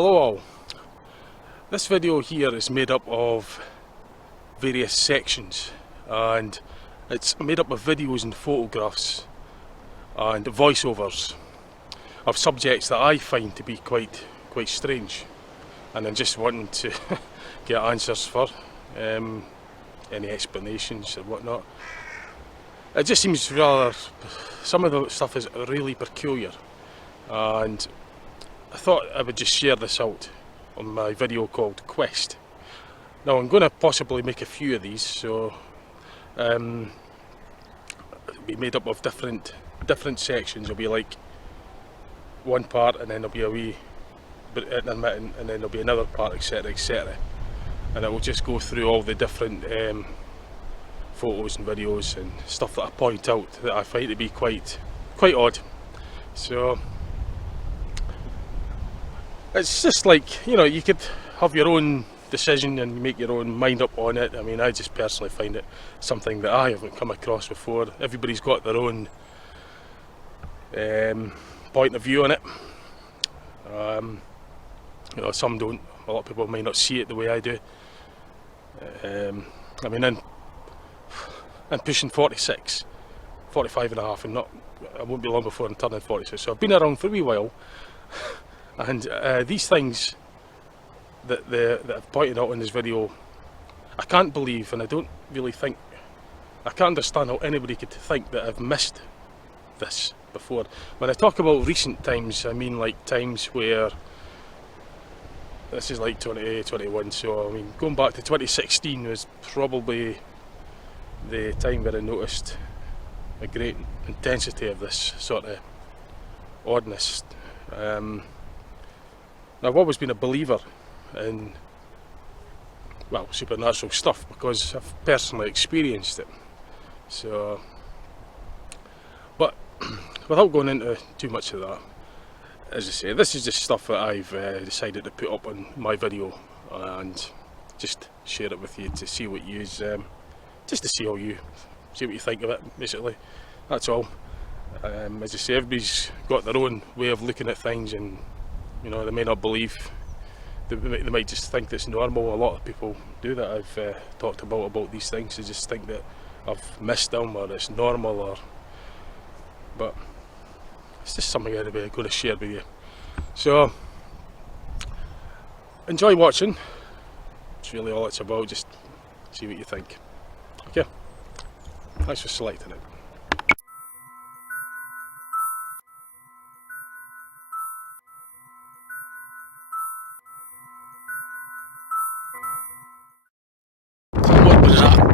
Hello all. This video here is made up of various sections, and it's made up of videos and photographs and voiceovers of subjects that I find to be quite strange, and I'm just wanting to get answers for any explanations or whatnot. It just seems rather, some of the stuff is really peculiar, and I thought I would just share this out on my video called Quest. Now I'm going to possibly make a few of these, so it'll be made up of different sections. It'll be like one part, and then there'll be a wee bit intermittent, and then there'll be another part, etc, etc. And it will just go through all the different photos and videos and stuff that I point out that I find to be quite odd. So it's just like, you know, you could have your own decision and make your own mind up on it. I mean, I just personally find it something that I haven't come across before. Everybody's got their own point of view on it. You know, some don't. A lot of people may not see it the way I do. I mean, I'm pushing 46, 45 and a half, and I won't be long before I'm turning 46. So I've been around for a wee while. And these things that I've pointed out in this video, I can't believe, and I don't really think, I can't understand how anybody could think that I've missed this before. When I talk about recent times, I mean like times where, this is like 2021, so I mean going back to 2016 was probably the time where I noticed a great intensity of this sort of oddness. I've always been a believer in, well, supernatural stuff because I've personally experienced it. So, but without going into too much of that, as I say, this is just stuff that I've decided to put up on my video and just share it with you to see what you just to see what you think of it, basically. That's all. As I say, everybody's got their own way of looking at things, and you know, they may not believe, they might just think it's normal. A lot of people do that I've talked about these things. They just think that I've missed them or it's normal, but it's just something I'm going to share with you. So enjoy watching. It's really all it's about, just see what you think. Okay, thanks for selecting it.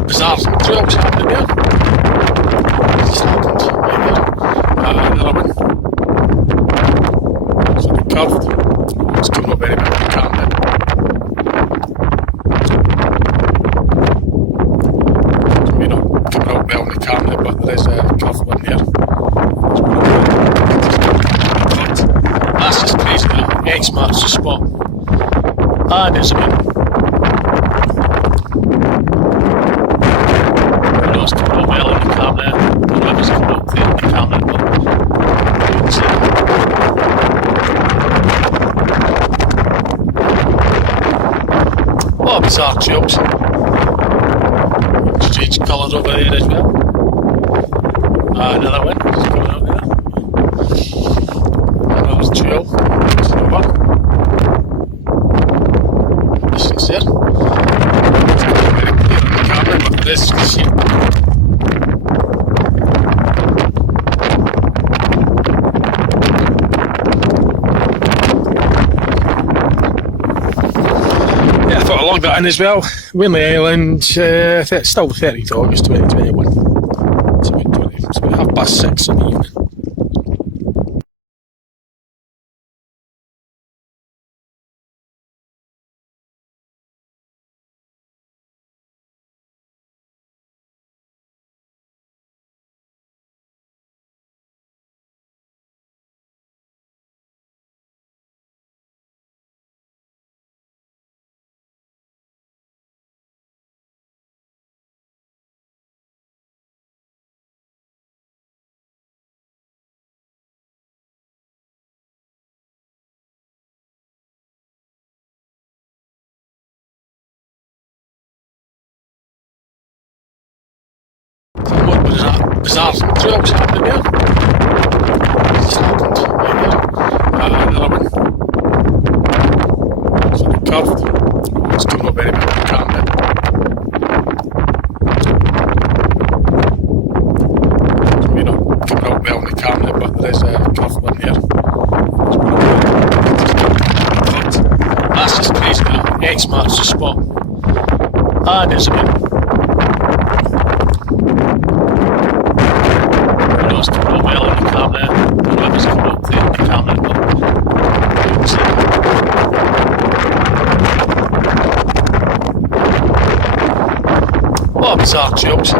Bizarre trails happening there. Just happened right there. Another one. Sort of curved. It's coming up very bit of the camera. It's maybe not coming out well in the camera, but there is a curved one there. But that's just crazy. X marks the spot. And it's a it's coming up well in the camera. I don't know if it's coming up there in the camera, but you can see it. A lot of bizarre trails. Strange colours over there as well. Another one is coming up there. Another trail. It's over. Distance there. It's very clear on the camera, but there is, you can see it. Along that in as well, Winley Island, it's still the 30th of August 2021. It's about 6:30 in the evening. bizarre trails happening there. Just happened right there. Another one. Sort of curved. It's coming up very well on the camera. It may not coming up well on the camera, but there is a curved one there. But that's just crazy. X marks the spot. And there's a bit. I know it's coming up well on the camera. I don't know if it's coming up there on the camera, but we'll see. What a bizarre trails.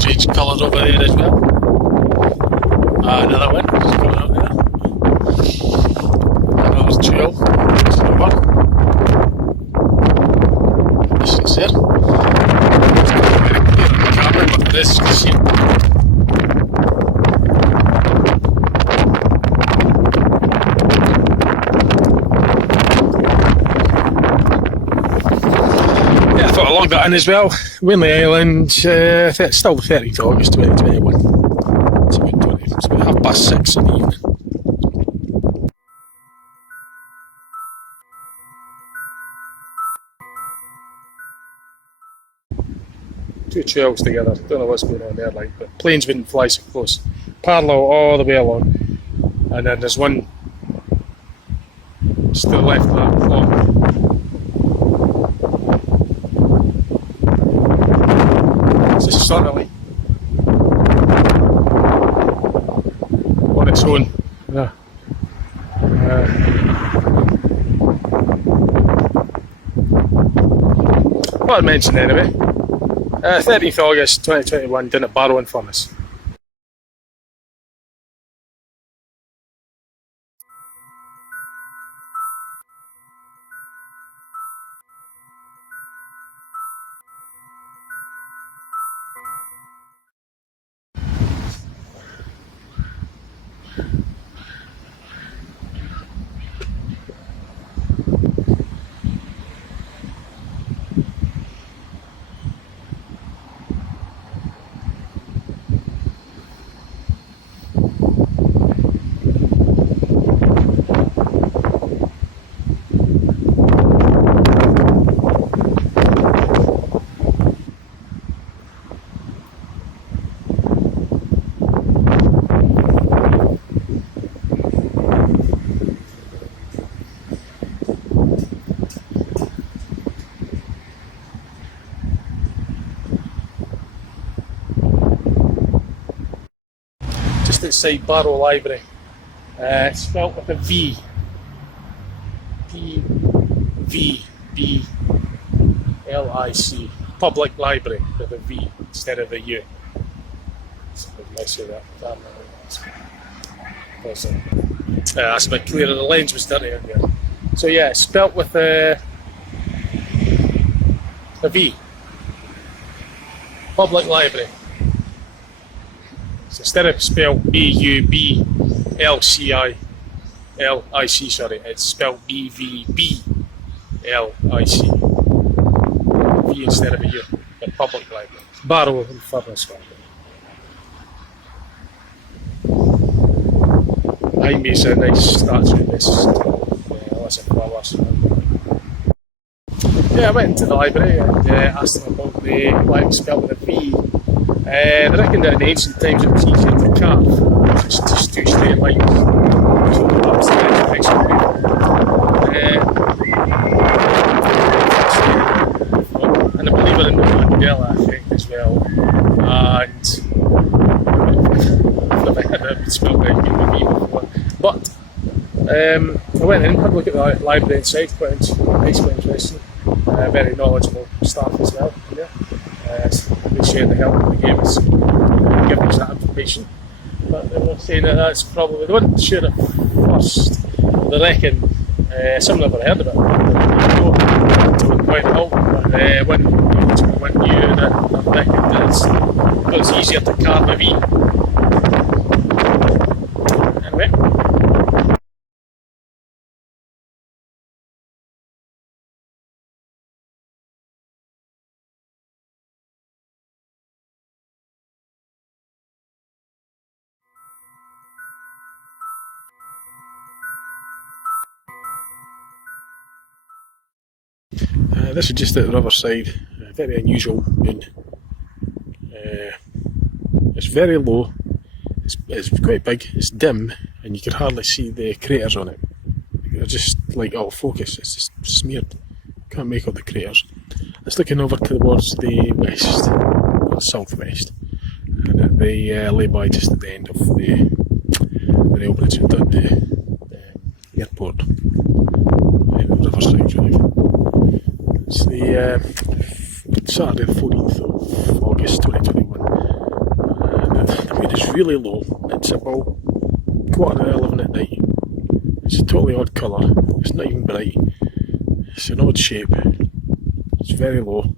Strange colours over there as well. Another one just coming up there. Another trail. It's over. Distance there. It's not very clear on the camera, but this you can see it. Yeah, I thought I logged that in as well. Winley Island, it's still 30th August 2021. It's about 6:30 in the evening. Two trails together, don't know what's going on there, like, but planes wouldn't fly so close. Parallel all the way along. And then there's one still left of that clock. It's just sort of like on its own. Yeah. What I mentioned anyway. 13th August 2021 down at Barrow in Furness. Just outside Barrow Library. It's spelled with a V. P-V-B-L-I-C. Public Library with a V instead of a U. So I say that. That's a bit clearer. The lens was dirty in there. So yeah, it's spelled with a V. Public Library. So instead of spelled B-U-B-L-C-I-L-I-C, sorry, it's spelled B-V-B-L-I-C. V instead of a U. But Public Library. Barrow in Furness. Behind me is a nice statue. This lots of flowers. Yeah, I went to the library and asked them about the library spelled with a V. They reckon that in ancient times it was easier to carve. It's just two straight lines. So that's the next one. And I believe we're in the Mandela effect as well. And I've never had it spelled like V before. But I went in, had a look at the library inside, quite interesting. Very knowledgeable staff as well. Yeah. They shared the help they gave us, giving us that information. But they were saying that that's probably, they weren't sure at first. They reckon some never heard of it. They were quite old, but when you that I reckon that it's easier to carve a V. Anyway. This is just at the riverside, very unusual moon. It's very low, it's quite big, it's dim, and you can hardly see the craters on it. They're just like out of focus, it's just smeared. Can't make out the craters. It's looking over towards the west, or southwest, and they lay by just at the end of the rail bridge at the airport. Riverside, really. It's the Saturday the 14th of August 2021. The moon is really low. It's about 11:15 at night. It's a totally odd colour. It's not even bright. It's an odd shape. It's very low,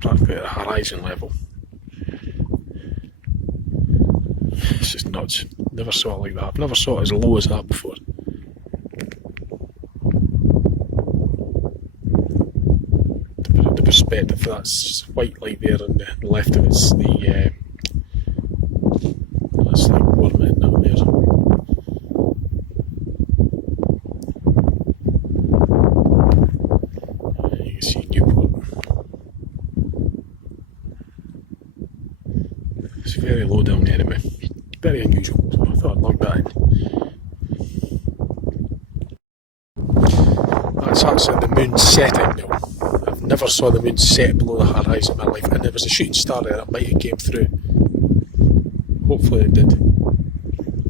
practically at the horizon level. It's just nuts. Never saw it like that. I've never saw it as low as that before. The perspective, that's white light there on the left of it's that's like warm in out there. You can see Newport. It's very low down anyway. Very unusual, so I thought I'd log that in. That's actually the moon setting now. I've never saw the moon set below the horizon in my life, and there was a shooting star there that might have came through. Hopefully it did.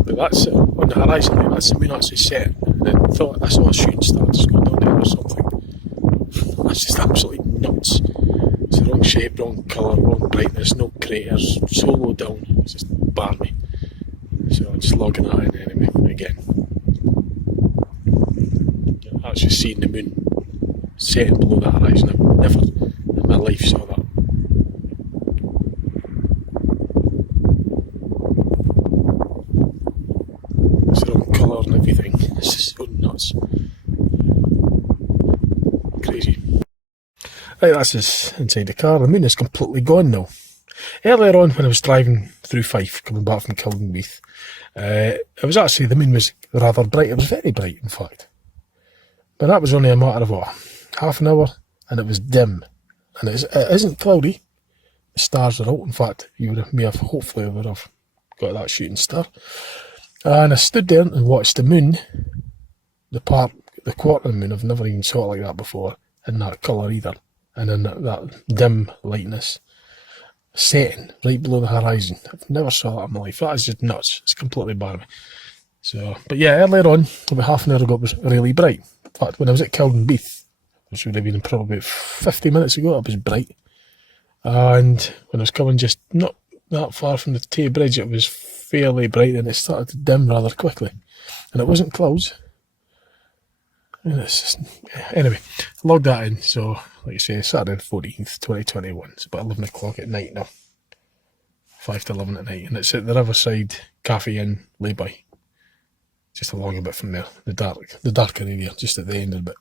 But that's on the horizon there, that's the moon actually set. And I thought I saw a shooting star just going down there or something. That's just absolutely nuts. It's the wrong shape, wrong colour, wrong brightness, no craters, so low down, it's just balmy. So I'm just logging that in anyway, again. Actually seeing the moon setting below the horizon, I've never in my life saw that. It's the wrong colour and everything, it's just so nuts. Crazy. Right, that's us inside the car. The moon is completely gone now. Earlier on when I was driving through Fife, coming back from Kildenbeath, it was actually, the moon was rather bright, it was very bright in fact. But that was only a matter of what, half an hour, and it was dim. And it isn't cloudy, the stars are out, in fact, you may have, hopefully would have got that shooting star. And I stood there and watched the moon, the quarter moon, I've never even saw it like that before, in that colour either, and in that dim lightness, setting right below the horizon. I've never saw that in my life. That is just nuts. It's completely balmy. So, but yeah, earlier on, about half an hour ago, it was really bright. In fact, when I was at Kildenbeath, which would have been probably about 50 minutes ago, it was bright. And when I was coming just not that far from the Tay Bridge, it was fairly bright, and it started to dim rather quickly. And it wasn't clouds. And it's just, anyway, logged that in. So, like I say, Saturday the 14th, 2021. It's about 11 o'clock at night now. 5 to 11 at night. And it's at the Riverside Cafe Inn lay-by. Just along a bit from there. The darker area, just at the end of the bit.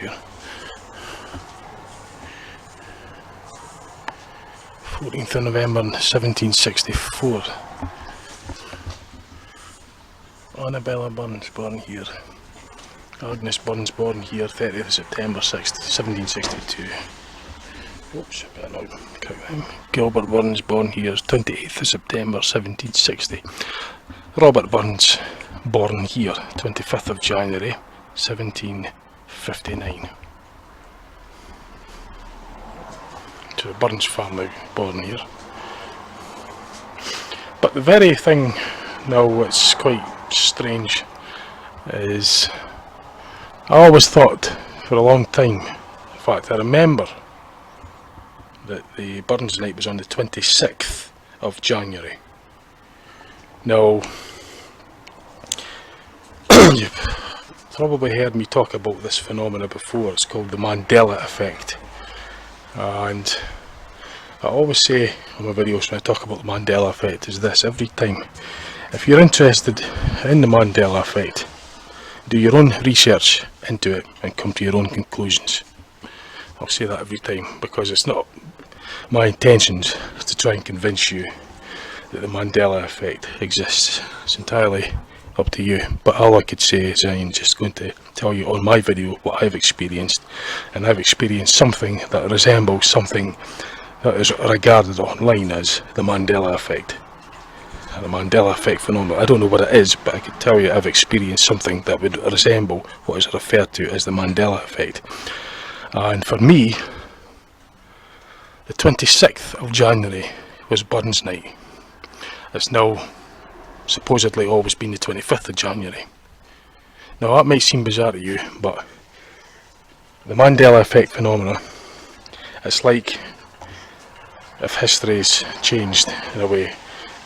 Here. 14th of November 1764. Annabella Burns born here. Agnes Burns born here 30th of September 1762. Oops, a bit annoyed. Gilbert Burns born here 28th of September 1760. Robert Burns born here 25th of January 1759. To the Burns family born here. But the very thing now that's quite strange is I always thought for a long time, in fact I remember that the Burns night was on the 26th of January. Now You've probably heard me talk about this phenomena before. It's called the Mandela effect, and I always say on my videos when I talk about the Mandela effect is this every time: if you're interested in the Mandela effect, do your own research into it and come to your own conclusions. I'll say that every time, because it's not my intentions to try and convince you that the Mandela effect exists. It's entirely up to you, but all I could say is I'm just going to tell you on my video what I've experienced, and I've experienced something that resembles something that is regarded online as the Mandela effect. The Mandela effect phenomenon. I don't know what it is, but I could tell you I've experienced something that would resemble what is referred to as the Mandela effect. And for me, the 26th of January was Burns Night. It's now supposedly always been the 25th of January. Now that might seem bizarre to you, but the Mandela effect phenomena, it's like if history's changed in a way.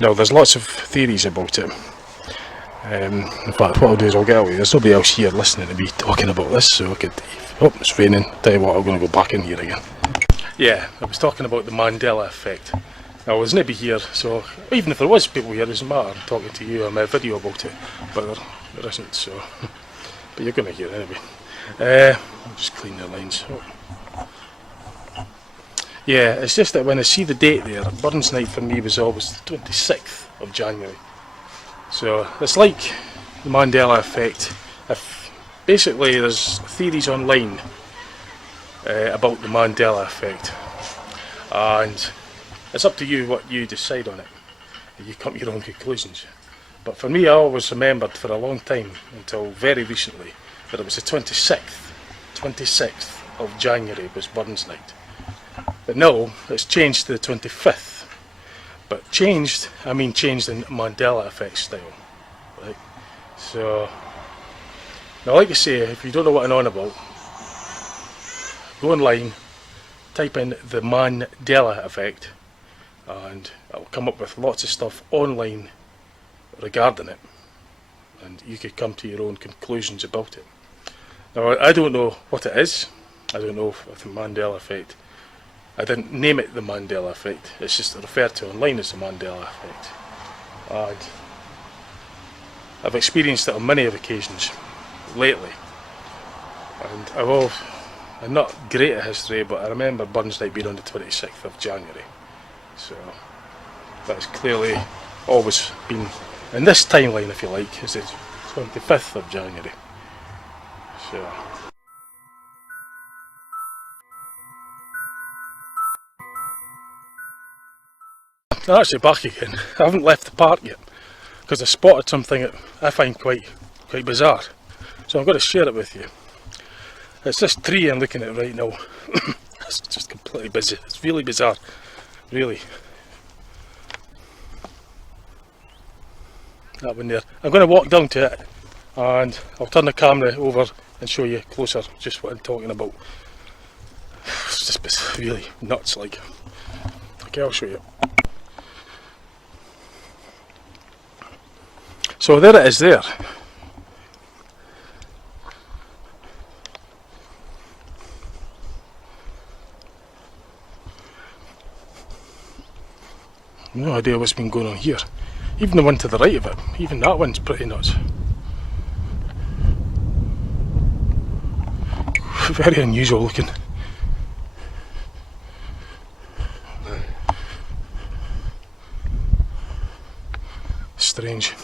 Now there's lots of theories about it. In fact, what I'll do is I'll get away. There's nobody else here listening to me talking about this, so I could... Oh, it's raining. Tell you what, I'm going to go back in here again. Yeah, I was talking about the Mandela effect. Now, I was nibby here, so even if there was people here, it doesn't matter. I'm talking to you, I made a video about it, but there isn't, so... But you're going to hear it anyway. I'll just clean the lines. Oh. Yeah, it's just that when I see the date there, Burns Night for me was always the 26th of January. So it's like the Mandela effect. If basically there's theories online about the Mandela effect, and it's up to you what you decide on it. You come to your own conclusions. But for me, I always remembered for a long time, until very recently, that it was the 26th of January was Burns Night. But no, it's changed to the 25th. But changed, I mean changed in Mandela effect style. Right? So, now like I say, if you don't know what I'm on about, go online, type in the Mandela effect, and it'll come up with lots of stuff online regarding it. And you could come to your own conclusions about it. Now, I don't know what it is. I don't know if the Mandela effect... I didn't name it the Mandela effect, it's just referred to online as the Mandela effect. And I've experienced it on many occasions lately. And I'm not great at history, but I remember Burns Night being on the 26th of January. So that's clearly always been, in this timeline if you like, is the 25th of January. So... I'm actually back again. I haven't left the park yet because I spotted something that I find quite bizarre. So I'm going to share it with you. It's this tree I'm looking at right now. It's just completely busy. It's really bizarre. Really. That one there. I'm going to walk down to it and I'll turn the camera over and show you closer just what I'm talking about. It's just really nuts like. Okay, I'll show you. So there it is there. No idea what's been going on here. Even the one to the right of it, even that one's pretty nuts. Very unusual looking. Strange.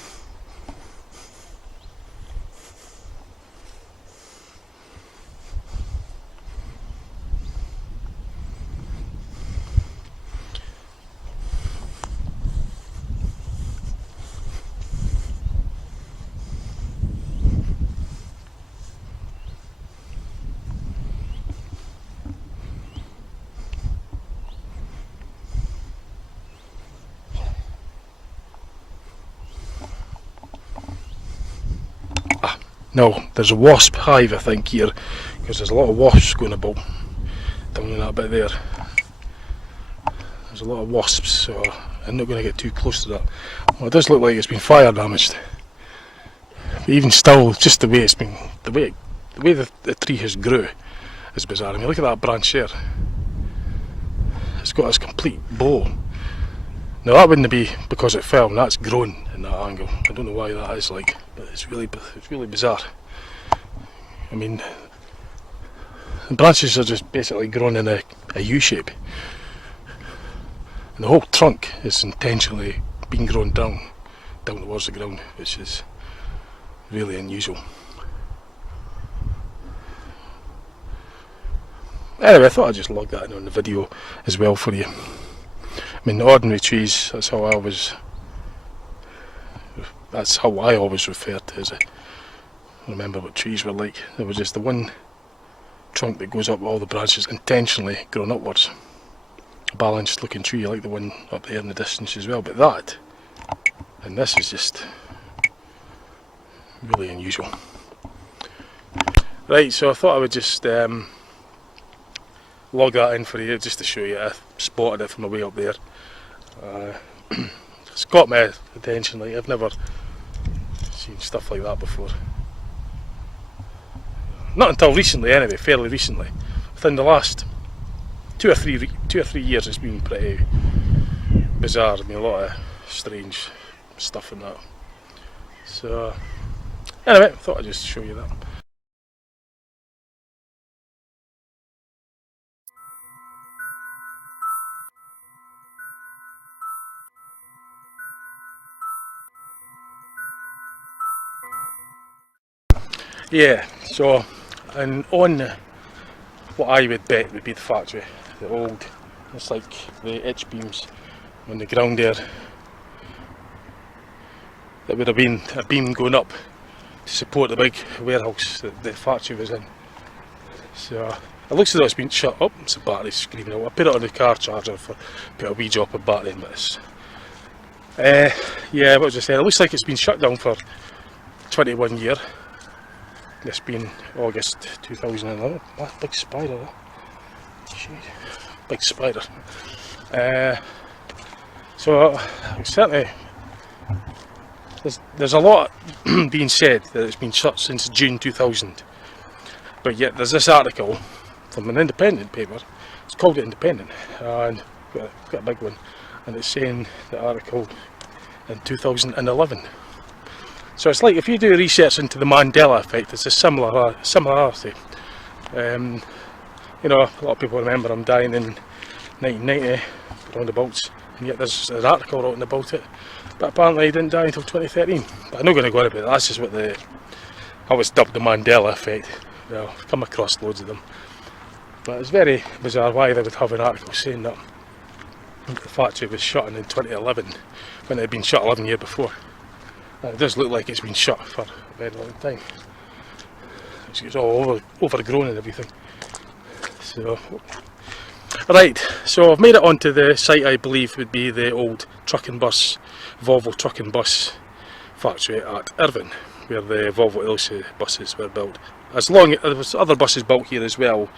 No, there's a wasp hive I think here, because there's a lot of wasps going about down in that bit there. There's a lot of wasps, so I'm not going to get too close to that. Well, it does look like it's been fire damaged. even still, just the way it's been, the way the tree has grew is bizarre. I mean, look at that branch there. It's got this complete bow. Now that wouldn't be because it fell, and that's grown in that angle. I don't know why that is like, but it's really bizarre. I mean, the branches are just basically grown in a U shape. And the whole trunk is intentionally being grown down towards the ground, which is really unusual. Anyway, I thought I'd just log that in on the video as well for you. I mean, the ordinary trees, that's how I always referred to as it. I remember what trees were like. There was just the one trunk that goes up with all the branches intentionally grown upwards. A balanced looking tree like the one up there in the distance as well, but that, and this is just really unusual. Right, so I thought I would just log that in for you just to show you. I spotted it from way up there. It's got my attention, like I've never seen stuff like that before. Not until recently anyway, fairly recently. Within the last 2 or 3 years it's been pretty bizarre. I mean, a lot of strange stuff in that. So anyway, I thought I'd just show you that. Yeah, so, and on what I would bet would be the factory, the old, it's like the edge beams on the ground there. That would have been a beam going up to support the big warehouse that the factory was in. So it looks as though it's been shut up. It's a battery screaming out. I put it on the car charger for put a wee drop of battery in this. Yeah, what was I saying? It looks like it's been shut down for 21 years. This being August 2011. What big spider there. Jeez. Big spider. So certainly there's a lot being said that it's been shut since June 2000. But yet there's this article from an independent paper. It's called The Independent, and got a big one, and it's saying the article in 2011. So it's like if you do research into the Mandela effect, it's a similarity. You know, a lot of people remember him dying in 1990, roundabouts, and yet there's an article written about it. But apparently he didn't die until 2013. But I'm not going to go on about that. That's just what how it's dubbed the Mandela effect. Well, I've come across loads of them. But it's very bizarre why they would have an article saying that the factory was shut in 2011 when it had been shut 11 years before. It does look like it's been shut for a very long time. It's all overgrown and everything. So, right, so I've made it onto the site I believe would be the old truck and bus, Volvo truck and bus factory at Irvine, where the Volvo Ilse buses were built. As long as there was other buses built here as well.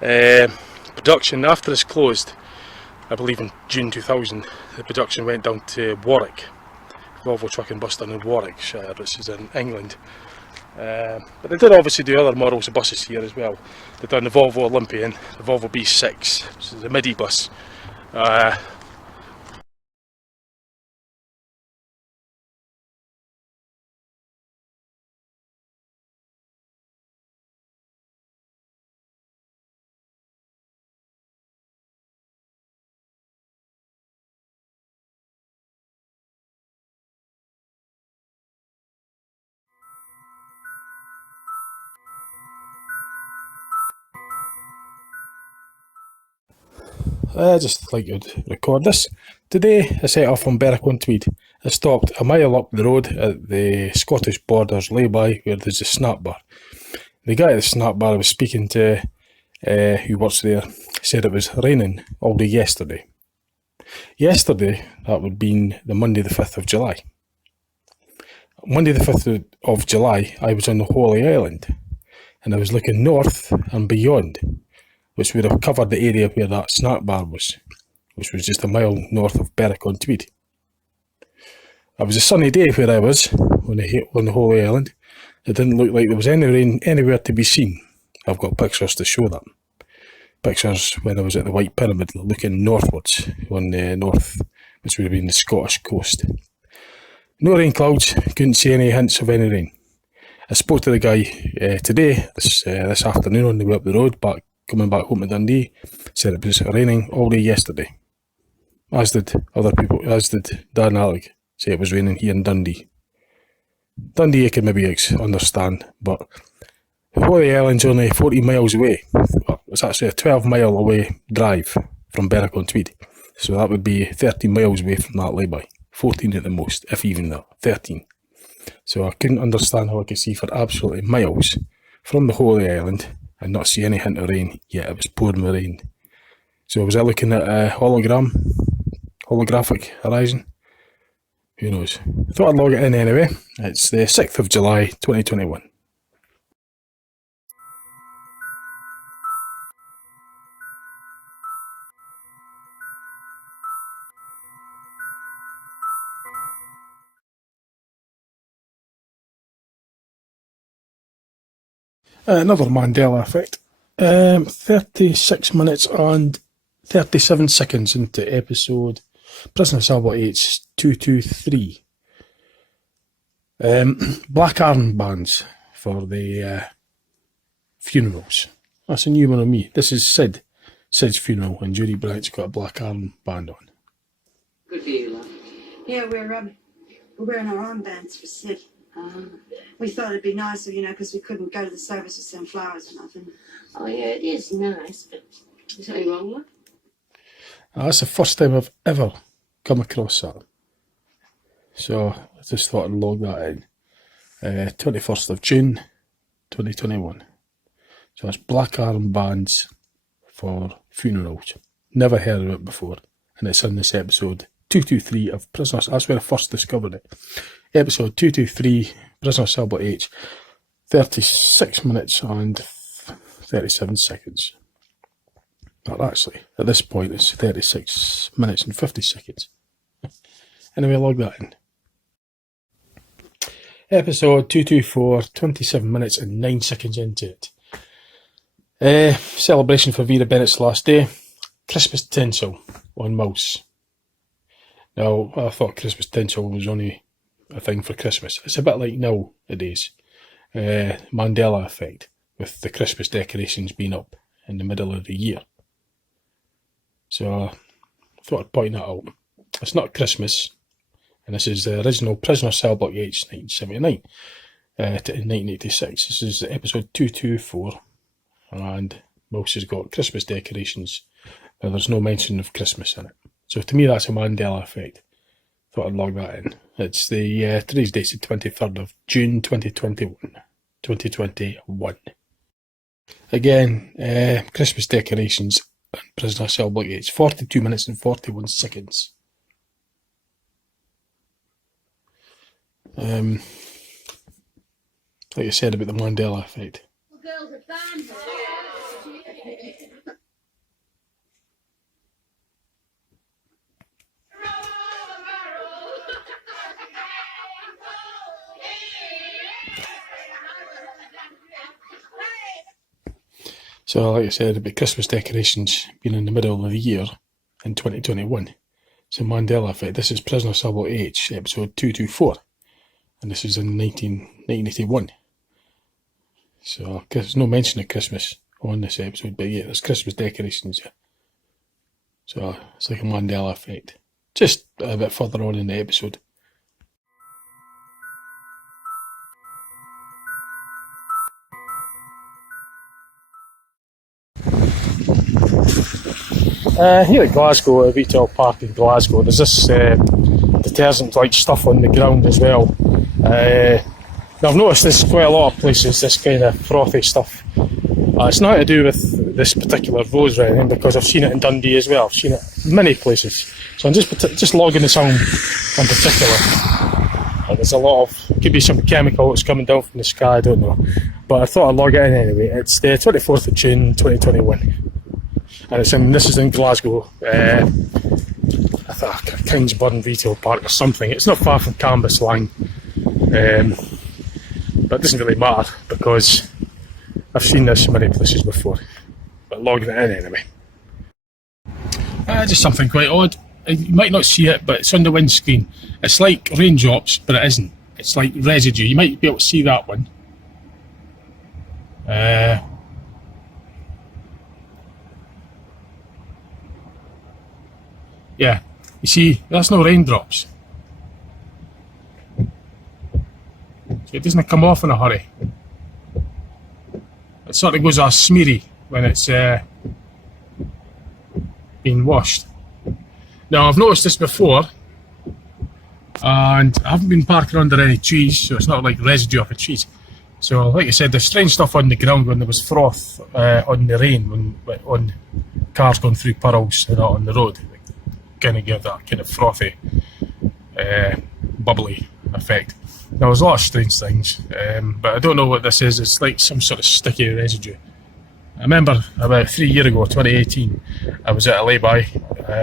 Production after it's closed, I believe in June 2000, the production went down to Warwick. Volvo truck and bus done in Warwickshire, which is in England. But they did obviously do other models of buses here as well. They've done the Volvo Olympian, the Volvo B6, which is a midi bus. I just like to record this. Today I set off from Berwick-on-Tweed. I stopped a mile up the road at the Scottish borders lay-by where there's a snack bar. The guy at the snack bar I was speaking to, who works there, said it was raining all day yesterday. Yesterday, that would have been the Monday the 5th of July. Monday the 5th of July, I was on the Holy Island, and I was looking north and beyond, which would have covered the area where that snack bar was, which was just a mile north of Berwick-on-Tweed. It was a sunny day where I was on the Holy Island. It didn't look like there was any rain anywhere to be seen. I've got pictures to show that. Pictures when I was at the White Pyramid looking northwards on the north, which would have been the Scottish coast. No rain clouds, couldn't see any hints of any rain. I spoke to the guy today, this afternoon on the way up the road, coming back home to Dundee. Said it was raining all day yesterday. As did other people, as did Dan and Alec, say it was raining here in Dundee. Dundee I can maybe understand, but the Holy Island's only 40 miles away. It's actually a 12-mile away drive from Berwick-on-Tweed. So that would be 13 miles away from that lay-by. 14 at the most, if even that. 13. So I couldn't understand how I could see for absolutely miles from the Holy Island and not see any hint of rain, yet it was pouring with rain. So was I looking at a holographic horizon? Who knows? I thought I'd log it in anyway. It's the 6th of July 2021. Another Mandela effect. 36 minutes and 37 seconds into episode Prisoner Cell Block 8's 223. Black armbands for the funerals. That's a new one on me. This is Sid's funeral, and Judy Bright's got a black armband on. Good for you, love. Yeah, we're wearing our armbands for Sid. We thought it'd be nicer, because we couldn't go to the service to send flowers or nothing. Oh, yeah, it is nice, but is something wrong with it? That's the first time I've ever come across that. So I just thought I'd log that in. 21st of June 2021. So it's black armbands for funerals. Never heard of it before. And it's in this episode 223 of Prisoners. That's where I first discovered it. Episode 223, Prisoner Cell Block 8, 36 minutes and 37 seconds. But actually, at this point, it's 36 minutes and 50 seconds. Anyway, log that in. Episode 224, 27 minutes and 9 seconds into it. Celebration for Vera Bennett's last day. Christmas tinsel on mouse. Now, I thought Christmas tinsel was only a thing for Christmas. It's a bit like nowadays. Mandela effect, with the Christmas decorations being up in the middle of the year. So I thought I'd point that out. It's not Christmas, and this is the original Prisoner Cell Block 8, 1979 to 1986. This is episode 224, and Mouse has got Christmas decorations. Now there's no mention of Christmas in it. So to me that's a Mandela effect. Thought I'd log that in. It's the today's date is the 23rd of June 2021. Again, Christmas decorations and Prisoner Cell Block 8. It's 42 minutes and 41 seconds. Like I said about the Mandela effect. Well, girls are banned. So, like I said, about Christmas decorations being in the middle of the year in 2021. It's a Mandela effect. This is Prisoner Cell Block 8, episode 224. And this is in 1981. So, there's no mention of Christmas on this episode, but yeah, there's Christmas decorations. Yeah. So, it's like a Mandela effect. Just a bit further on in the episode. Here at Glasgow, at Retail Park in Glasgow, there's this detergent-like stuff on the ground as well. Now I've noticed there's quite a lot of places, this kind of frothy stuff. It's not to do with this particular rose or anything, because I've seen it in Dundee as well. I've seen it in many places. So I'm just logging this on in particular. There's a lot of, could be some chemical that's coming down from the sky, I don't know. But I thought I'd log it in anyway. It's the 24th of June 2021. And this is in Glasgow, I thought Kingsburn Retail Park or something. It's not far from Cambuslang, but it doesn't really matter because I've seen this in many places before. But logging it in anyway. Just something quite odd. You might not see it, but it's on the windscreen. It's like raindrops, but it isn't. It's like residue. You might be able to see that one. Yeah, you see, that's no raindrops. So it doesn't come off in a hurry. It sort of goes all smeary when it's being washed. Now, I've noticed this before, and I haven't been parking under any trees, so it's not like residue off of trees. So, like I said, there's strange stuff on the ground when there was froth on the rain, on cars going through puddles and out on the road. Kind of give that kind of frothy, bubbly effect. Now, there's a lot of strange things, but I don't know what this is. It's like some sort of sticky residue. I remember about 3 years ago, 2018, I was at a lay-by,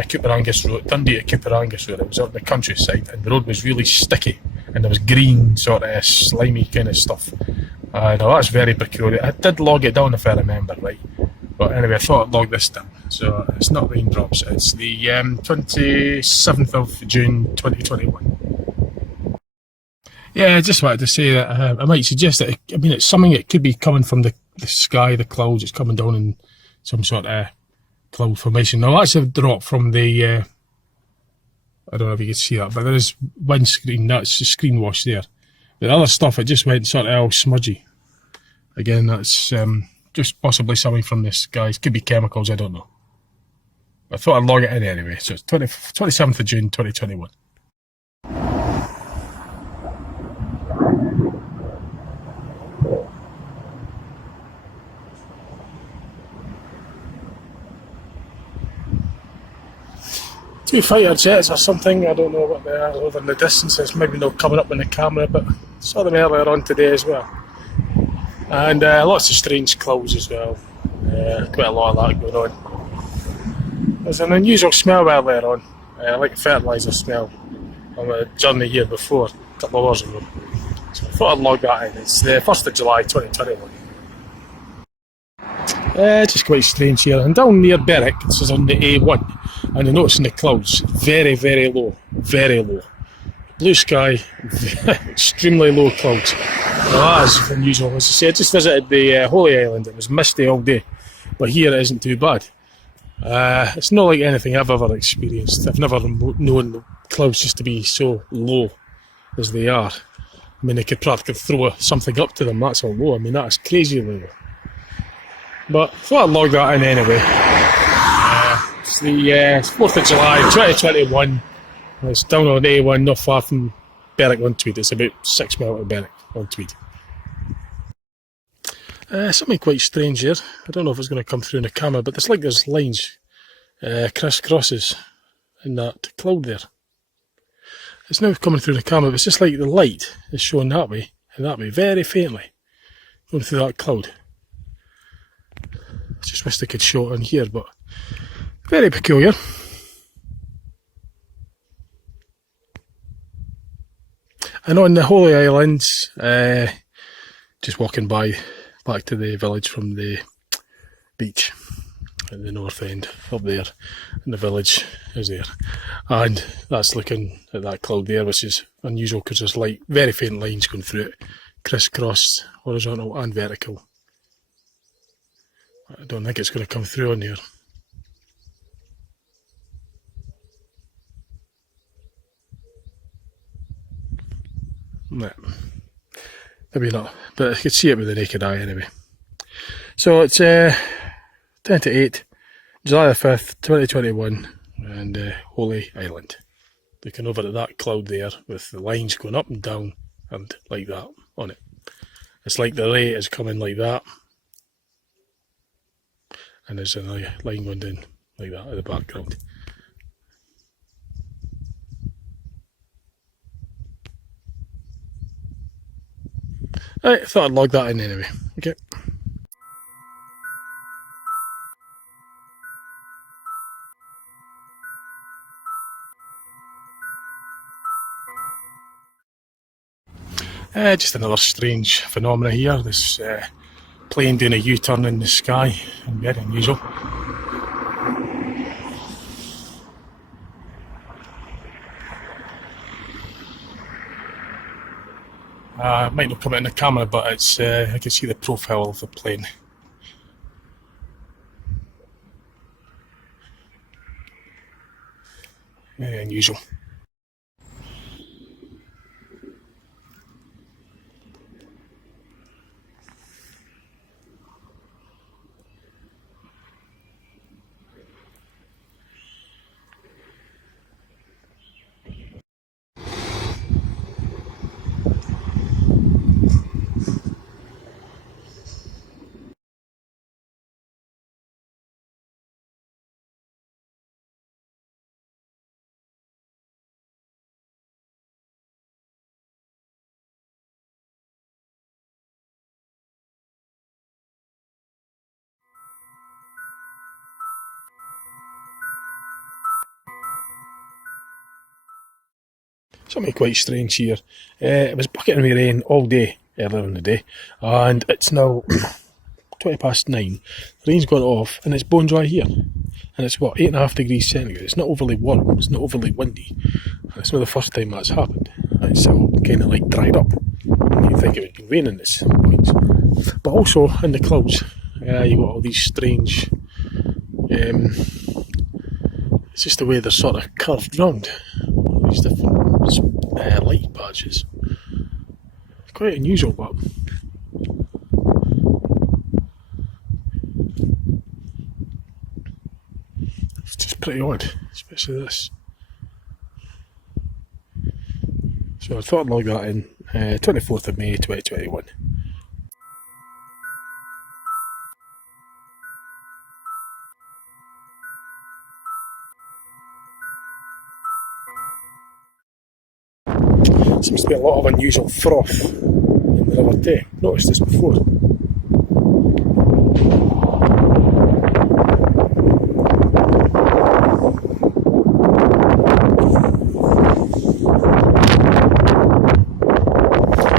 Cooper Angus Road, Dundee to Cooper Angus Road. It was out in the countryside, and the road was really sticky, and there was green, sort of slimy kind of stuff. Now that's very peculiar. I did log it down if I remember right, but anyway, I thought I'd log this down. So it's not raindrops. It's the 27th of June, 2021. Yeah, I just wanted to say that I might suggest that. I mean, it's something that could be coming from the sky, the clouds. It's coming down in some sort of cloud formation. Now that's a drop from the. I don't know if you can see that, but there is windscreen. That's the screen wash there. The other stuff, it just went sort of all smudgy. Again, that's just possibly something from the skies. Could be chemicals. I don't know. I thought I'd log it in anyway. So it's 27th of June, 2021. Two fighter jets or something, I don't know what they are over in the distance. It's maybe not coming up in the camera, but saw them earlier on today as well. And lots of strange clouds as well. Quite a lot of that going on. There's an unusual smell earlier on, like a fertiliser smell, on a journey here before, a couple of hours ago. So I thought I'd log that in. It's the 1st of July 2021. Just quite strange here. And down near Berwick, this is on the A1, and you're noticing the clouds, very, very low, very low. Blue sky, extremely low clouds. Well, that is unusual. As I say, I just visited the Holy Island. It was misty all day, but here it isn't too bad. It's not like anything I've ever experienced. I've never known the clouds just to be so low as they are. I mean, they could practically throw something up to them, that's how low. I mean, that is crazy low. But I thought I'd log that in anyway. It's the 4th of July 2021. It's down on A1, not far from Berwick on Tweed. It's about 6 miles to Berwick on Tweed. Something quite strange here. I don't know if it's going to come through in the camera, but there's lines, crisscrosses in that cloud there. It's now coming through the camera, but it's just like the light is showing that way and that way, very faintly, going through that cloud. I just wish they could show it on here, but very peculiar. And on the Holy Islands, just walking by back to the village from the beach at the north end up there, and the village is there. And that's looking at that cloud there, which is unusual because there's like very faint lines going through it, crisscrossed, horizontal and vertical. I don't think it's going to come through on here. No, maybe not, but I could see it with the naked eye anyway. So it's 10 to 8, July the 5th, 2021, and Holy Island. Looking over at that cloud there with the lines going up and down and like that on it. It's like the ray is coming like that. And there's another line going down like that in the background. Right, I thought I'd log that in anyway. Okay. Just another strange phenomena here. This plane doing a U-turn in the sky, very unusual. It might not come out in the camera, but it's I can see the profile of the plane. Very unusual. Something quite strange here. It was bucketing with rain all day earlier in the day, and it's now 9:20. The rain's gone off, and it's bone dry here. And it's what, 8.5 degrees centigrade. It's not overly warm, it's not overly windy. And it's not the first time that's happened. It's all kind of like dried up. You'd think it would be raining at some points. But also in the clouds, you've got all these strange. It's just the way they're sort of curved round. These different light patches. Quite unusual, but it's just pretty odd, especially this. So I thought I'd log that in 24th of May 2021. Seems to be a lot of unusual froth in the River Tay. Noticed this before. I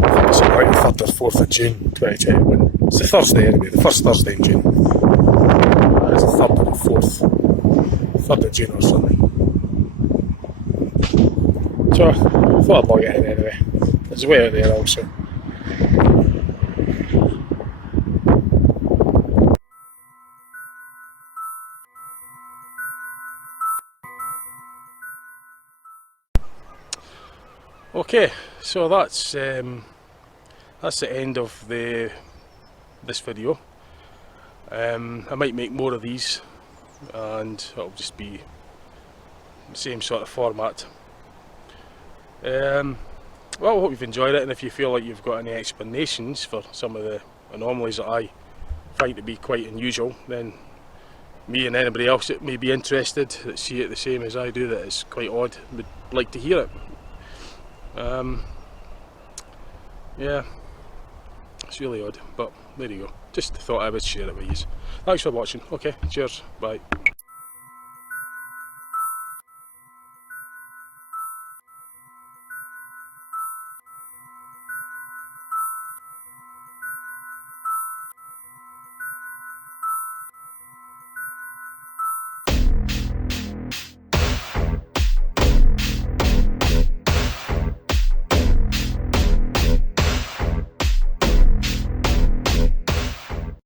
think it's about the 3rd or 4th of June 2021. It's the Thursday anyway, the first Thursday in June. It's the 3rd or the 4th. 3rd of June or something. So I thought I'd log it in anyway. There's a way out there also. Okay, so that's the end of this video. I might make more of these, and it'll just be the same sort of format. Well, I hope you've enjoyed it, and if you feel like you've got any explanations for some of the anomalies that I find to be quite unusual, then me and anybody else that may be interested, that see it the same as I do, that it's quite odd, would like to hear it. Yeah, it's really odd, but there you go. Just thought I would share it with you. Thanks for watching. Okay, cheers, bye.